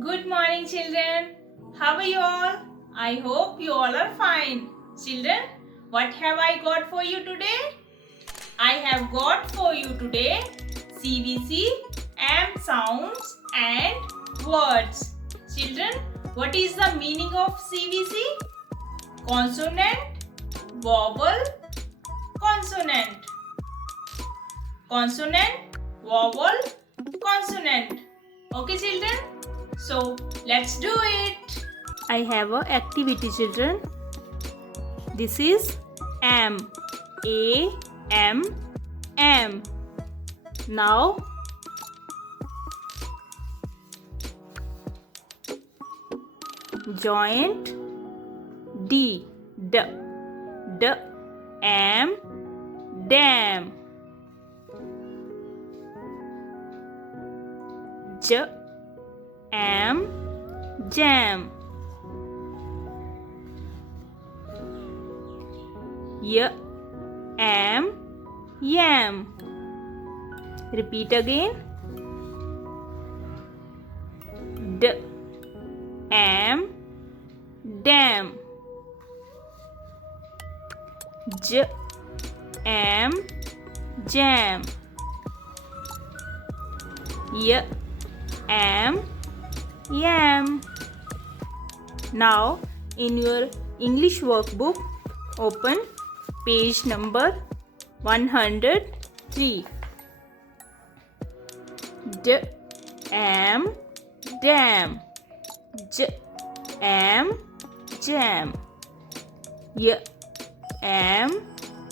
Good morning, children. How are you all? I hope you all are fine. Children, what have I got for you today? I have got for you today CVC, M sounds and words. Children, what is the meaning of CVC? Consonant, vowel, consonant. Consonant, vowel, consonant. Okay, children? So, let's do it. I have a activity, children. This is M. A M M. Now joint D. D. D. M. Dam. J. Am. Jam. Y. Am. Yam. Repeat again. D. Am. Dam. J. Am. Jam. Y. Am. Yam. Now, in your English workbook, open page number 103. D. Am. Dam. J. Am. Jam. Y. Am.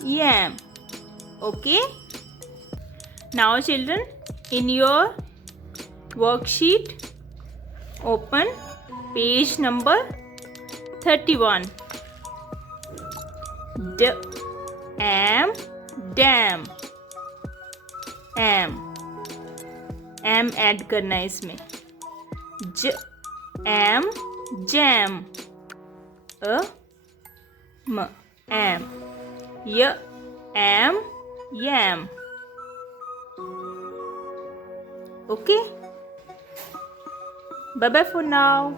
Yam. Okay? Now, children, in your worksheet, open page number 31. D. Am. Dam. Am add करना है इसमें. J. Am. Jam. A. M. Am. Y. Am. Yam. Okay? Bye bye for now.